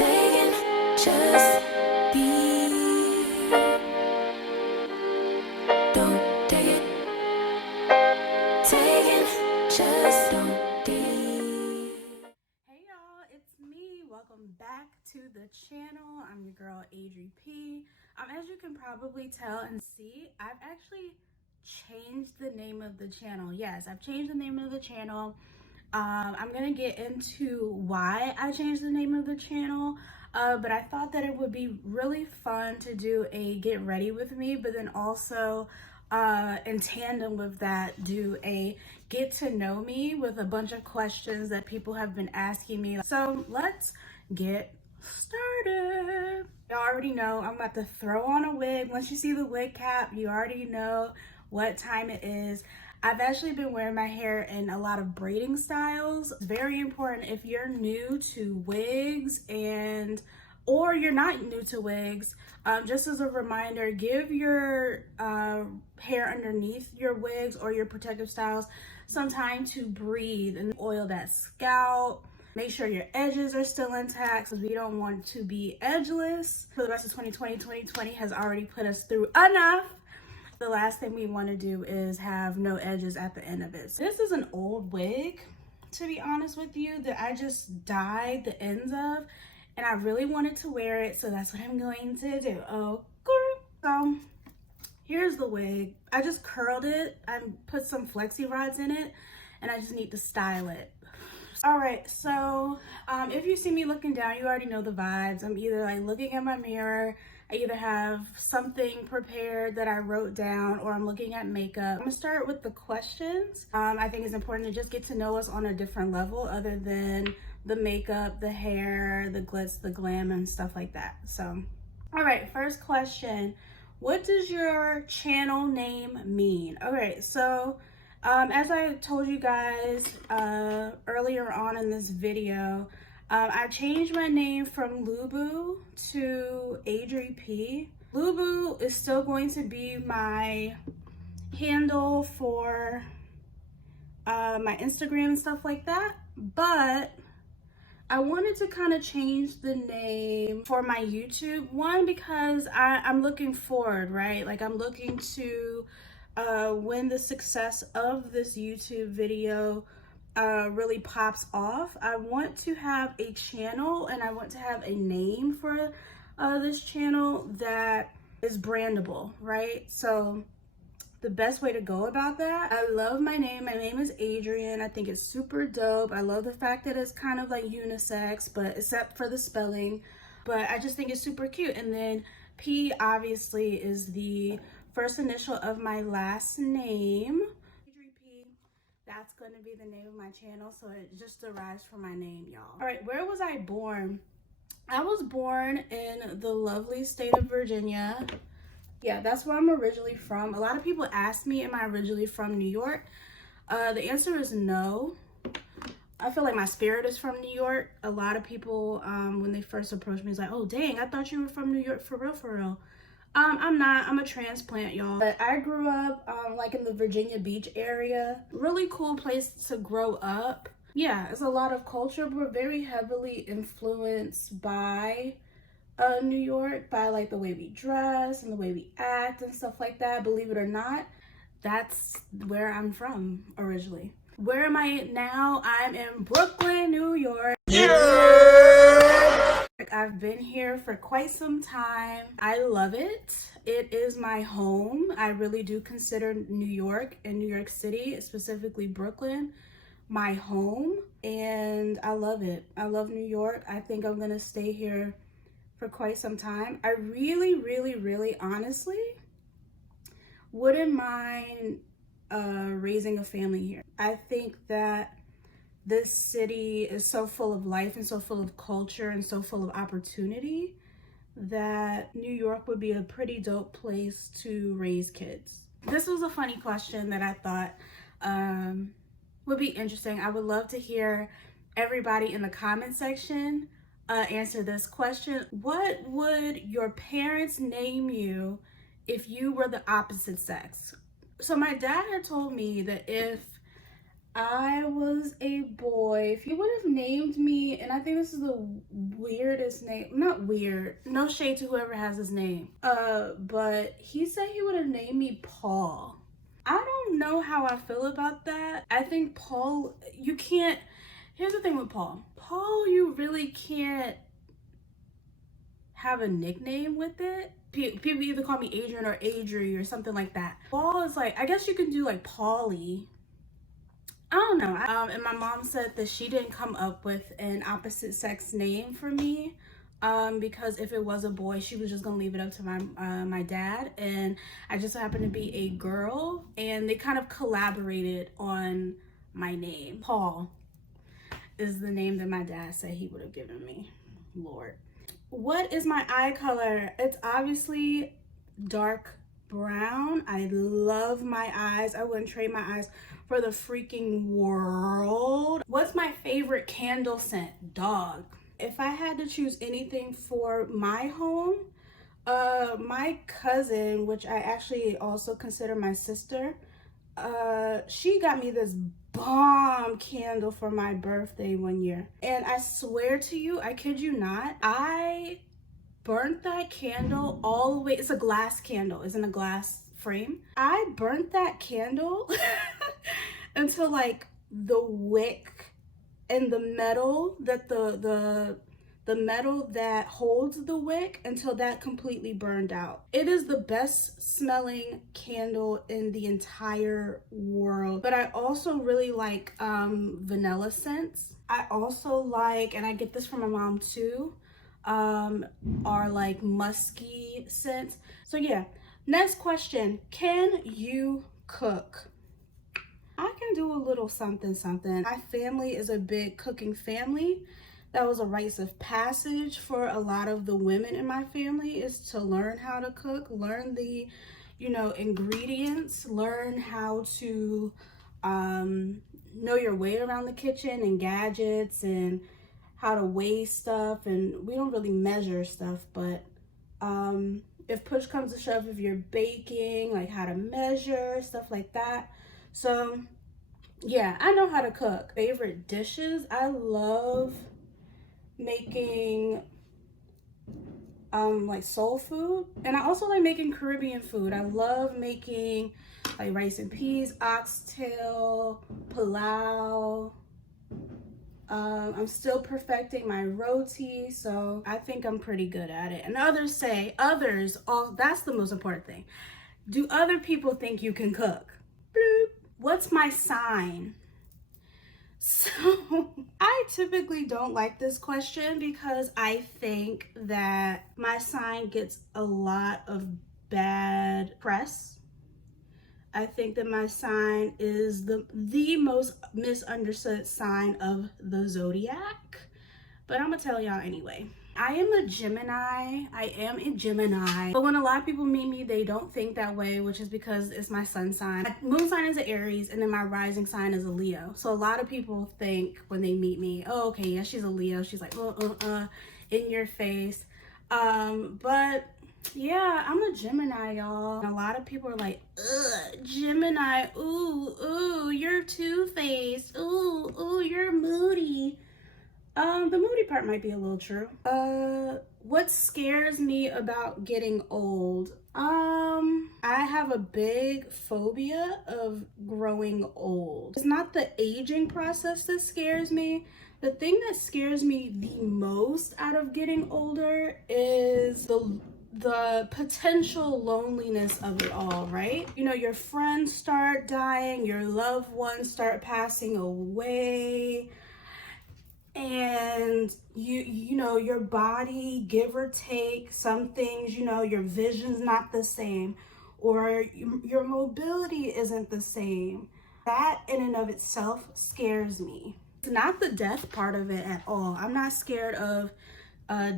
Taking, just be. Don't take it. Taking, just don't be. Hey y'all, it's me. Welcome back to the channel. I'm your girl Adri P. As you can probably tell and see, I've actually changed the name of the channel. Yes, I've changed the name of the channel. I'm gonna get into why I changed the name of the channel, but I thought that it would be really fun to do a get ready with me, but then also in tandem with that, do a get to know me with a bunch of questions that people have been asking me. So let's get started. You already know I'm about to throw on a wig. Once you see the wig cap, you already know what time it is. I've actually been wearing my hair in a lot of braiding styles. It's very important if you're new to wigs or you're not new to wigs. Just as a reminder, give your hair underneath your wigs or your protective styles some time to breathe and oil that scalp. Make sure your edges are still intact because we don't want to be edgeless. For the rest of 2020 has already put us through enough. The last thing we want to do is have no edges at the end of it. So this is an old wig, to be honest with you, that I just dyed the ends of, and I really wanted to wear it, so that's what I'm going to do. Okay. So here's the wig. I just curled it. I put some flexi rods in it, and I just need to style it. All right, so if you see me looking down, you already know the vibes. I'm either like looking at my mirror, I either have something prepared that I wrote down, or I'm looking at makeup. I'm gonna start with the questions. I think it's important to just get to know us on a different level other than the makeup, the hair, the glitz, the glam, and stuff like that. So, all right, first question. What does your channel name mean? Okay, so as I told you guys earlier on in this video, I changed my name from Lubu to Adri P. Lubu is still going to be my handle for my Instagram and stuff like that, but I wanted to kind of change the name for my YouTube. One, because I'm looking forward, right? Like I'm looking to when the success of this YouTube video really pops off, I want to have a channel and I want to have a name for this channel that is brandable, right? So the best way to go about that, I love my name. My name is Adrian. I think it's super dope. I love the fact that it's kind of like unisex, but except for the spelling, but I just think it's super cute. And then P obviously is the first initial of my last name. P, that's going to be the name of my channel, so it just derives from my name, y'all. All right, where was I born? I was born in the lovely state of Virginia. Yeah, that's where I'm originally from. A lot of people ask me, am I originally from New York? The answer is no. I feel like my spirit is from New York. A lot of people, when they first approach me, is like, oh, dang, I thought you were from New York for real, for real. I'm not. I'm a transplant, y'all. But I grew up like in the Virginia Beach area. Really cool place to grow up. Yeah, it's a lot of culture. We're very heavily influenced by New York, by like the way we dress and the way we act and stuff like that. Believe it or not, that's where I'm from originally. Where am I now? I'm in Brooklyn, New York. Yeah! I've been here for quite some time. I love it. It is my home. I really do consider New York and New York City, specifically Brooklyn, my home, and I love it. I love New York. I think I'm gonna stay here for quite some time. I really honestly wouldn't mind raising a family here. I think that this city is so full of life and so full of culture and so full of opportunity that New York would be a pretty dope place to raise kids. This was a funny question that I thought would be interesting. I would love to hear everybody in the comment section answer this question. What would your parents name you if you were the opposite sex? So my dad had told me that if I was a boy, if you would have named me, and I think this is the weirdest name, not weird, no shade to whoever has his name, but he said he would have named me Paul. I don't know how I feel about that. I think Paul, you can't, here's the thing with Paul. Paul, you really can't have a nickname with it. People either call me Adrian or Adri or something like that. Paul is like, I guess you can do like Paulie. I don't know. And my mom said that she didn't come up with an opposite sex name for me. Because if it was a boy, she was just gonna leave it up to my dad, and I just happened to be a girl, and they kind of collaborated on my name. Paul is the name that my dad said he would have given me. Lord. What is my eye color? It's obviously dark brown. I love my eyes. I wouldn't trade my eyes for the freaking world. What's my favorite candle scent? DAWG. If I had to choose anything for my home, my cousin, which I actually also consider my sister, she got me this bomb candle for my birthday one year. And I swear to you, I kid you not, I burnt that candle all the way. It's a glass candle, it's in a glass frame. I burnt that candle until like the wick and the metal that the metal that holds the wick, until that completely burned out. It is the best smelling candle in the entire world. But I also really like vanilla scents. I also like, and I get this from my mom too, are like musky scents. So yeah, next question, can you cook? I can do a little something something. My family is a big cooking family. That was a rites of passage for a lot of the women in my family, is to learn how to cook, learn the, ingredients, learn how to know your way around the kitchen and gadgets and how to weigh stuff. And we don't really measure stuff, but if push comes to shove, if you're baking, like how to measure, stuff like that. So yeah, I know how to cook. Favorite dishes, I love making like soul food, and I also like making Caribbean food. I love making like rice and peas, oxtail, pilau. I'm still perfecting my roti, so I think I'm pretty good at it. And others, that's the most important thing. Do other people think you can cook? Bloop. What's my sign? So I typically don't like this question because I think that my sign gets a lot of bad press. I think that my sign is the most misunderstood sign of the zodiac, but I'm gonna tell y'all anyway. I am a Gemini. But when a lot of people meet me, they don't think that way, which is because it's my sun sign. My moon sign is an Aries, and then my rising sign is a Leo. So a lot of people think when they meet me, oh, okay, yeah, she's a Leo. She's like, in your face. But yeah, I'm a Gemini, y'all. A lot of people are like, ugh, Gemini, ooh, you're two-faced. Ooh, you're moody. The moody part might be a little true. What scares me about getting old? I have a big phobia of growing old. It's not the aging process that scares me. The thing that scares me the most out of getting older is the potential loneliness of it all, right? Your friends start dying, your loved ones start passing away, and your body, give or take, some things, your vision's not the same, or your mobility isn't the same. That in and of itself scares me. It's not the death part of it at all. I'm not scared of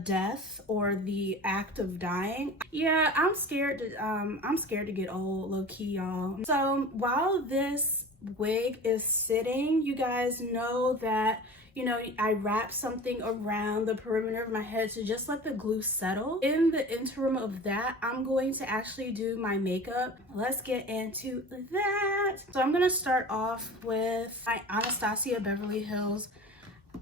death or the act of dying. Yeah, I'm scared to get old, low-key, y'all. So while this wig is sitting, you guys know that you know, I wrap something around the perimeter of my head to just let the glue settle. In the interim of that, I'm going to actually do my makeup. Let's get into that. So I'm gonna start off with my Anastasia Beverly Hills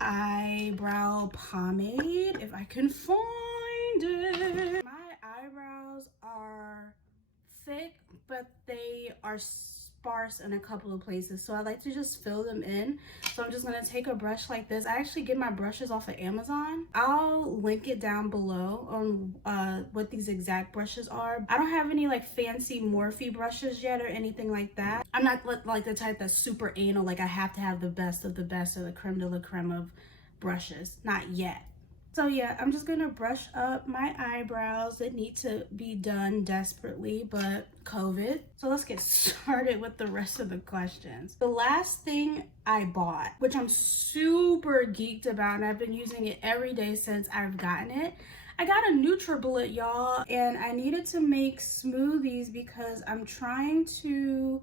eyebrow pomade, if I can find it. My eyebrows are thick, but they are sparse in a couple of places, so I like to just fill them in. So I'm just gonna take a brush like this. I actually get my brushes off of Amazon. I'll link it down below on what these exact brushes are. I don't have any like fancy Morphe brushes yet or anything like that. I'm not like the type that's super anal, like I have to have the best of the best or the creme de la creme of brushes. Not yet. So yeah, I'm just gonna brush up my eyebrows that need to be done desperately, but COVID. So let's get started with the rest of the questions. The last thing I bought, which I'm super geeked about, and I've been using it every day since I've gotten it. I got a NutriBullet, y'all, and I needed to make smoothies because I'm trying to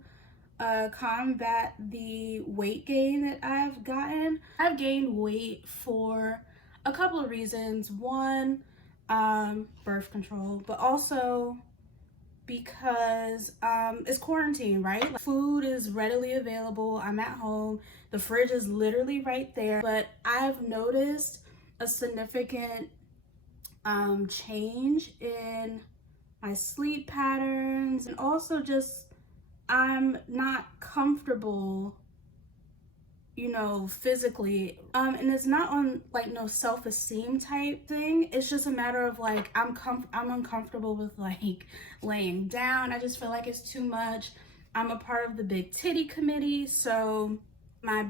combat the weight gain that I've gotten. I've gained weight for a couple of reasons. One, birth control, but also because it's quarantine, right? Like, food is readily available. I'm at home. The fridge is literally right there. But I've noticed a significant change in my sleep patterns, and also just I'm not comfortable, you know, physically. And it's not on like no self-esteem type thing. It's just a matter of like I'm uncomfortable with like laying down. I just feel like it's too much. I'm a part of the big titty committee, so my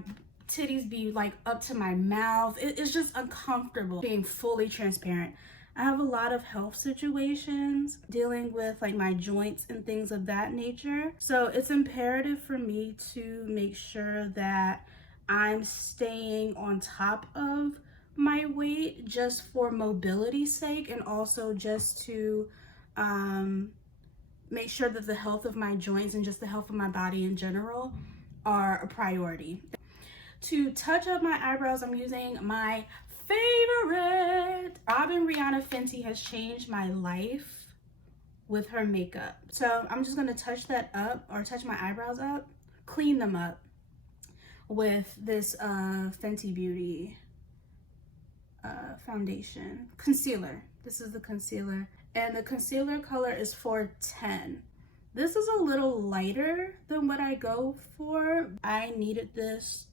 titties be like up to my mouth. It's just uncomfortable, being fully transparent. I have a lot of health situations dealing with like my joints and things of that nature. So it's imperative for me to make sure that I'm staying on top of my weight just for mobility's sake, and also just to make sure that the health of my joints and just the health of my body in general are a priority. To touch up my eyebrows, I'm using my favorite Robin Rihanna Fenty. Has changed my life with her makeup. So I'm just gonna touch that up, or touch my eyebrows up, clean them up with this Fenty Beauty foundation concealer. This is the concealer, and the concealer color is 410. This is a little lighter than what I go for. I needed this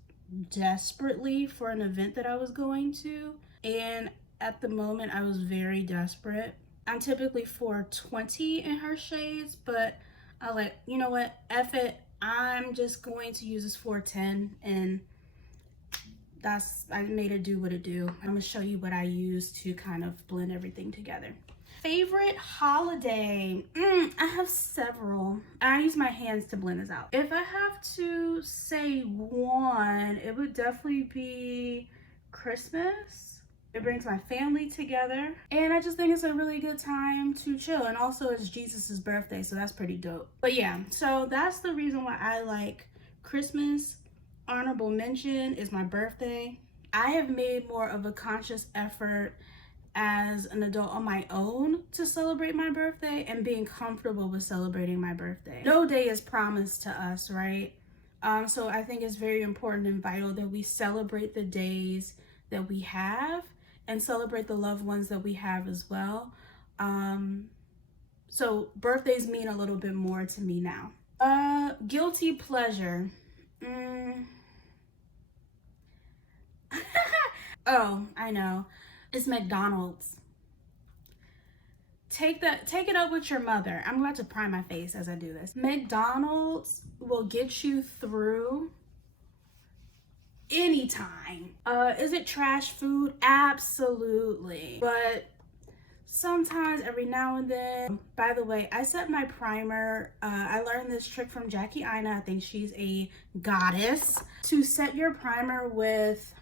desperately for an event that I was going to, and at the moment I was very desperate. I'm typically 420 in her shades, but I was like, you know what, F it, I'm just going to use this 410, and I made it do what it do. I'm gonna show you what I use to kind of blend everything together. Favorite holiday? I have several. I use my hands to blend this out. If I have to say one, it would definitely be Christmas. It brings my family together, and I just think it's a really good time to chill. And also it's Jesus's birthday, so that's pretty dope. But yeah, so that's the reason why I like Christmas. Honorable mention is my birthday. I have made more of a conscious effort as an adult on my own to celebrate my birthday, and being comfortable with celebrating my birthday. No day is promised to us, right? So I think it's very important and vital that we celebrate the days that we have, and celebrate the loved ones that we have as well. So birthdays mean a little bit more to me now. Guilty pleasure. Oh, I know. It's McDonald's. Take it up with your mother. I'm about to prime my face as I do this. McDonald's will get you through anytime. Is it trash food? Absolutely. But sometimes, every now and then. By the way, I set my primer. I learned this trick from Jackie Ina. I think she's a goddess. To set your primer with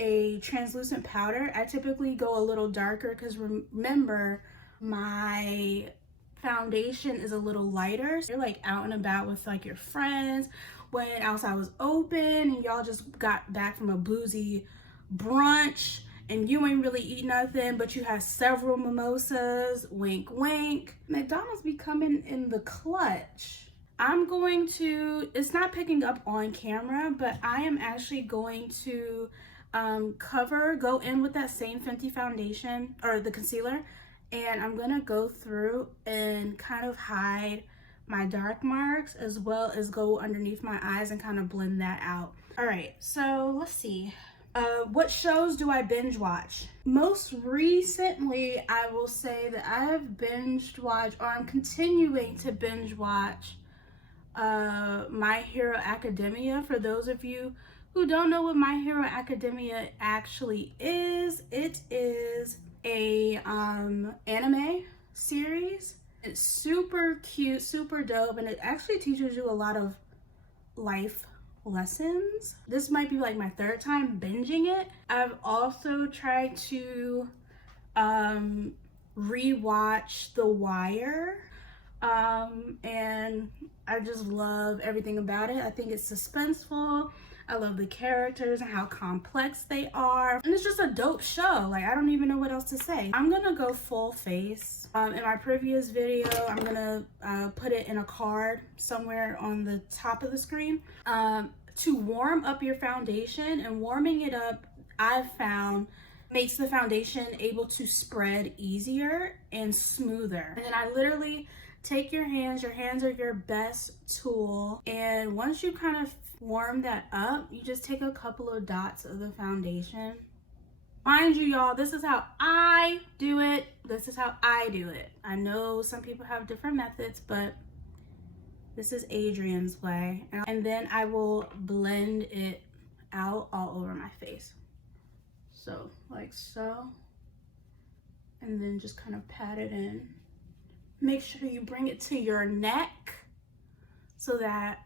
a translucent powder. I typically go a little darker because remember, my foundation is a little lighter. So you're like out and about with like your friends, when outside was open and y'all just got back from a boozy brunch and you ain't really eat nothing, but you had several mimosas, wink, wink. McDonald's be coming in the clutch. I'm going to, it's not picking up on camera, but I am actually going to go in with that same Fenty foundation, or the concealer, and I'm gonna go through and kind of hide my dark marks as well as go underneath my eyes and kind of blend that out. All right, so let's see. What shows do I binge watch? Most recently, I will say that I have binged watched, or I'm continuing to binge watch My Hero Academia. For those of you who don't know what My Hero Academia actually is, it is a anime series. It's super cute, super dope, and it actually teaches you a lot of life lessons. This might be like my third time binging it. I've also tried to rewatch The Wire, and I just love everything about it. I think it's suspenseful. I love the characters and how complex they are, and it's just a dope show. Like, I don't even know what else to say. I'm gonna go full face. In my previous video, I'm gonna put it in a card somewhere on the top of the screen. To warm up your foundation, and warming it up, I've found, makes the foundation able to spread easier and smoother. And then I literally take your hands are your best tool, and once you kind of warm that up, you just take a couple of dots of the foundation. Mind you, y'all, this is how I do it. This is how I do it. I know some people have different methods, but this is Adrian's way. And then I will blend it out all over my face. So, like so. And then just kind of pat it in. Make sure you bring it to your neck so that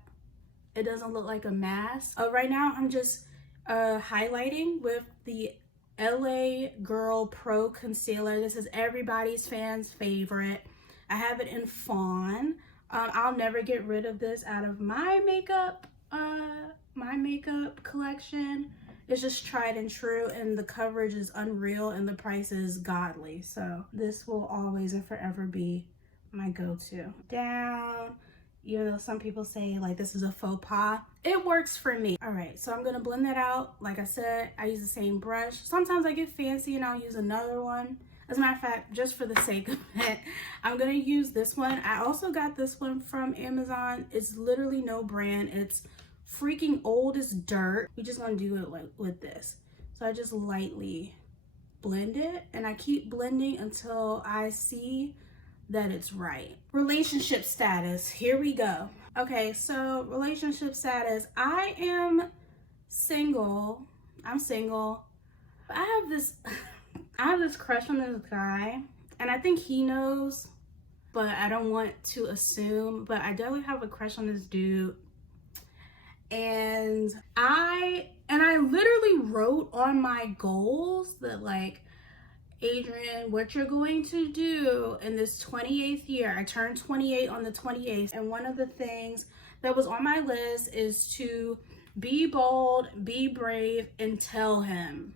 it doesn't look like a mask. Right now, I'm just highlighting with the LA Girl Pro Concealer. This is everybody's fan's favorite. I have it in fawn. I'll never get rid of this out of my makeup collection. It's just tried and true, and the coverage is unreal, and the price is godly. So this will always and forever be my go-to. Down, even though some people say like this is a faux pas, it works for me. All right, so I'm gonna blend that out. Like I said, I use the same brush. Sometimes I get fancy and I'll use another one. As a matter of fact, just for the sake of it, I'm gonna use this one. I also got this one from Amazon. It's literally no brand. It's freaking old as dirt. We're just gonna do it like with this. So I just lightly blend it, and I keep blending until I see that it's right. Relationship status, here we go. Okay, so relationship status, I am single. I'm single. I have this crush on this guy, and I think he knows, but I don't want to assume, but I definitely have a crush on this dude. And I literally wrote on my goals that, like, Adrian, what you're going to do in this 28th year. I turned 28 on the 28th, and one of the things that was on my list is to be bold, be brave, and tell him.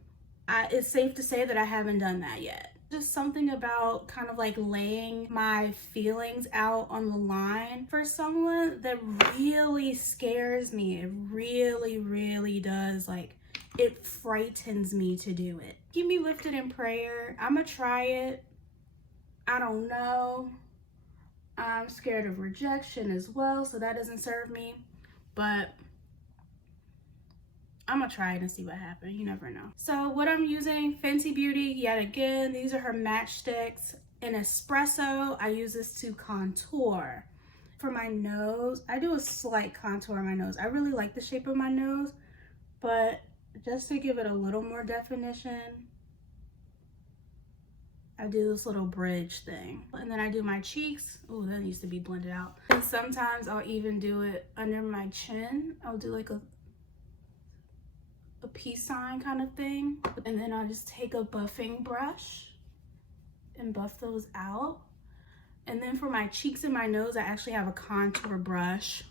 It's safe to say that I haven't done that yet. Just something about kind of like laying my feelings out on the line for someone that really scares me. It really, really does. Like, it frightens me to do it. Keep me lifted in prayer. I'm gonna try it. I don't know. I'm scared of rejection as well, so that doesn't serve me. But I'm gonna try it and see what happens. You never know. So what I'm using, Fenty Beauty, yet again. These are her matchsticks in espresso. I use this to contour. For my nose, I do a slight contour on my nose. I really like the shape of my nose, but just to give it a little more definition, I do this little bridge thing. And then I do my cheeks. Oh, that needs to be blended out. And sometimes I'll even do it under my chin. I'll do like a peace sign kind of thing. And then I'll just take a buffing brush and buff those out. And then for my cheeks and my nose, I actually have a contour brush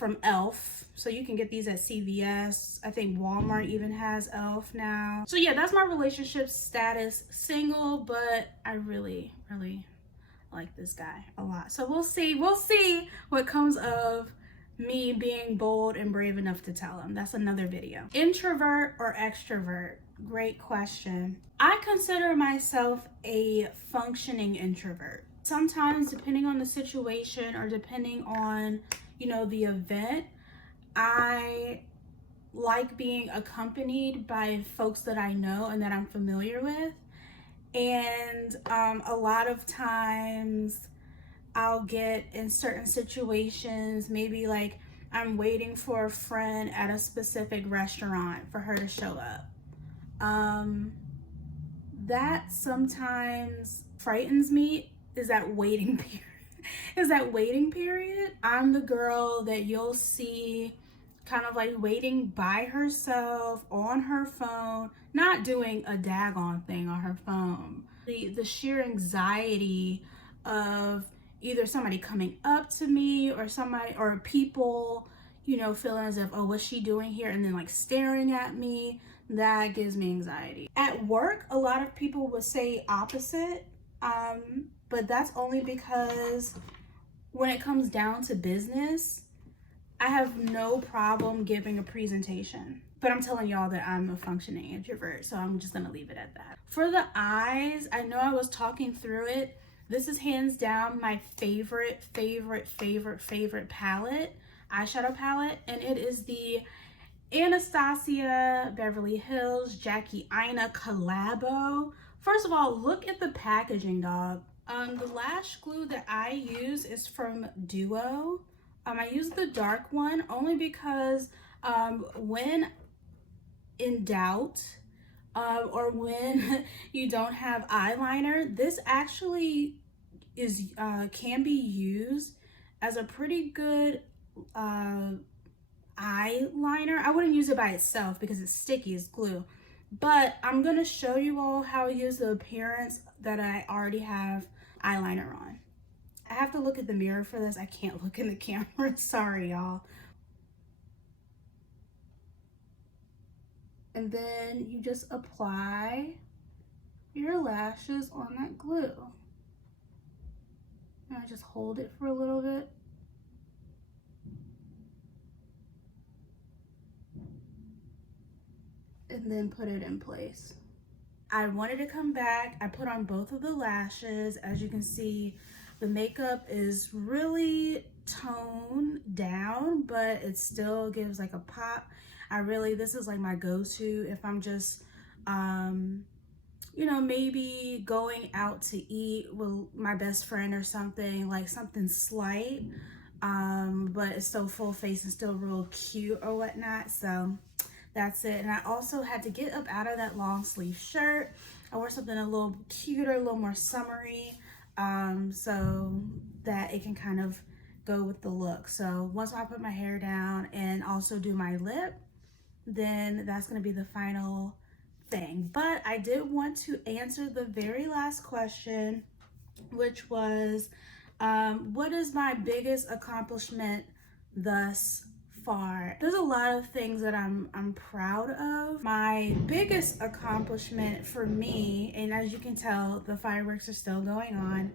from Elf. So you can get these at CVS. I think Walmart even has Elf now. So yeah, that's my relationship status. Single, but I really, really like this guy a lot. So we'll see what comes of me being bold and brave enough to tell him. That's another video. Introvert or extrovert? Great question. I consider myself a functioning introvert. Sometimes, depending on the situation or depending on, you know, the event, I like being accompanied by folks that I know and that I'm familiar with. And a lot of times I'll get in certain situations, maybe like I'm waiting for a friend at a specific restaurant for her to show up. That sometimes frightens me, is that waiting period. I'm the girl that you'll see kind of like waiting by herself on her phone, not doing a daggone thing on her phone. The sheer anxiety of either somebody coming up to me or somebody or people, you know, feeling as if, oh, what's she doing here? And then like staring at me, that gives me anxiety. At work, a lot of people would say opposite, but that's only because when it comes down to business, I have no problem giving a presentation. But I'm telling y'all that I'm a functioning introvert, so I'm just gonna leave it at that. For the eyes, I know I was talking through it. This is hands down my favorite palette, eyeshadow palette, and it is the Anastasia Beverly Hills Jackie Aina Collabo. First of all, look at the packaging, dog. The lash glue that I use is from DipBrow. I use the dark one only because when in doubt or when you don't have eyeliner, this actually is can be used as a pretty good eyeliner. I wouldn't use it by itself because it's sticky, it's glue. But I'm gonna show you all how it gives the appearance that I already have eyeliner on. I have to look at the mirror for this. I can't look in the camera. Sorry, y'all. And then you just apply your lashes on that glue. And I just hold it for a little bit. And then put it in place. I wanted to come back. I put on both of the lashes. As you can see, the makeup is really toned down, but it still gives like a pop. This is like my go-to if I'm just, you know, maybe going out to eat with my best friend or something, like something slight, but it's still full face and still real cute or whatnot. So that's it. And I also had to get up out of that long sleeve shirt. I wore something a little cuter, a little more summery, so that it can kind of go with the look. So once I put my hair down and also do my lip, then that's going to be the final thing. But I did want to answer the very last question, which was, what is my biggest accomplishment thus far? There's a lot of things that I'm proud of. My biggest accomplishment for me, and as you can tell, the fireworks are still going on.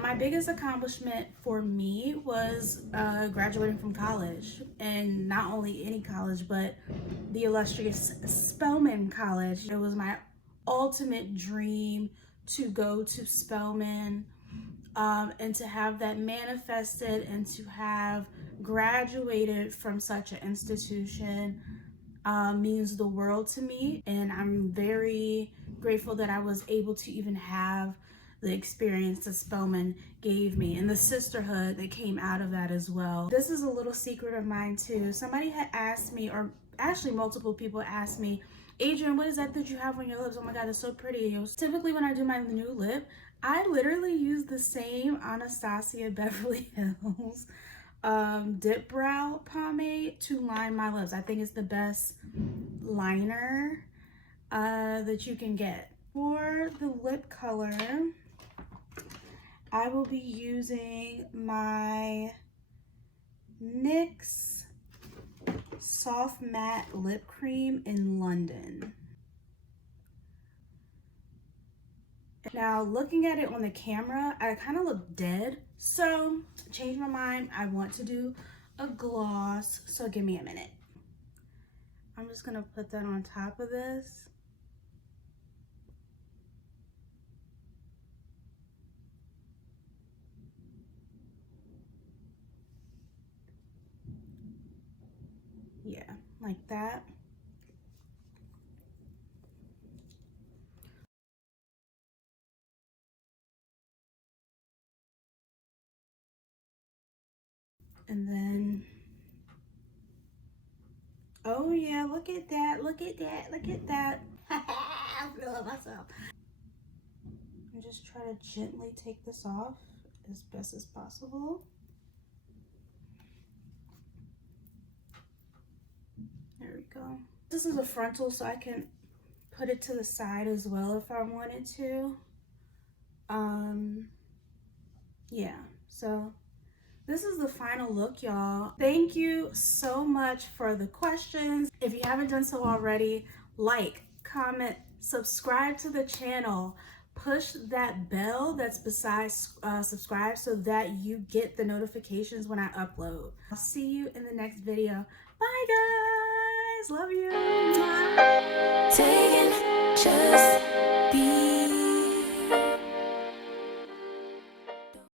My biggest accomplishment for me was graduating from college, and not only any college, but the illustrious Spelman College. It was my ultimate dream to go to Spelman, and to have that manifested and to have graduated from such an institution means the world to me. And I'm very grateful that I was able to even have the experience that Spelman gave me and the sisterhood that came out of that as well. This is a little secret of mine too. Somebody had asked me, or actually multiple people asked me, Adrian, what is that you have on your lips? Oh my God, it's so pretty. Typically when I do my new lip, I literally use the same Anastasia Beverly Hills DipBrow pomade to line my lips. I think it's the best liner that you can get. For the lip color, I will be using my NYX Soft Matte Lip Cream in London. Now, looking at it on the camera, I kind of look dead. So, changed my mind. I want to do a gloss. So, give me a minute. I'm just going to put that on top of this. Yeah, like that. And then, oh yeah, look at that, look at that, look at that. I'm feeling myself. And just try to gently take this off as best as possible. There we go. This is a frontal, so I can put it to the side as well if I wanted to. Yeah, so this is the final look, y'all. Thank you so much for the questions. If you haven't done so already, like, comment, subscribe to the channel, push that bell that's beside subscribe so that you get the notifications when I upload. I'll see you in the next video. Bye guys, love you. Taking just be